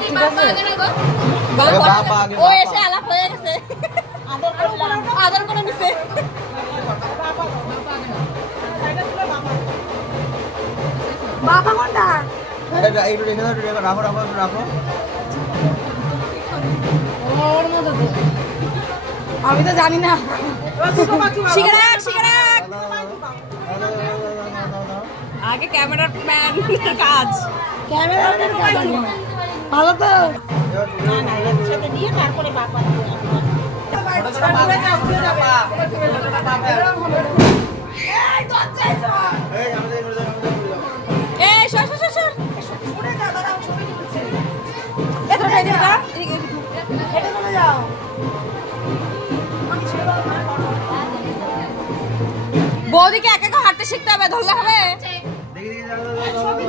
ঠিক আছে ও এসে আলাপ হয়ে গেছে আদর করে নিছে বাবা কোনটা রাখো রাখো রাখো আমি তো জানি না সিগারেট সিগারেট আগে ক্যামেরা ম্যান কাজ ক্যামেরাম্যানের কাজ ভালো তো না না একসাথে দিয়ে তারপরে বাবা এই সর সর সর সর এটা খাই দিবা এটা চলে যাও বৌদিকে একা একা হাঁটতে শিখতে হবে ধরলে হবে দেখি দেখি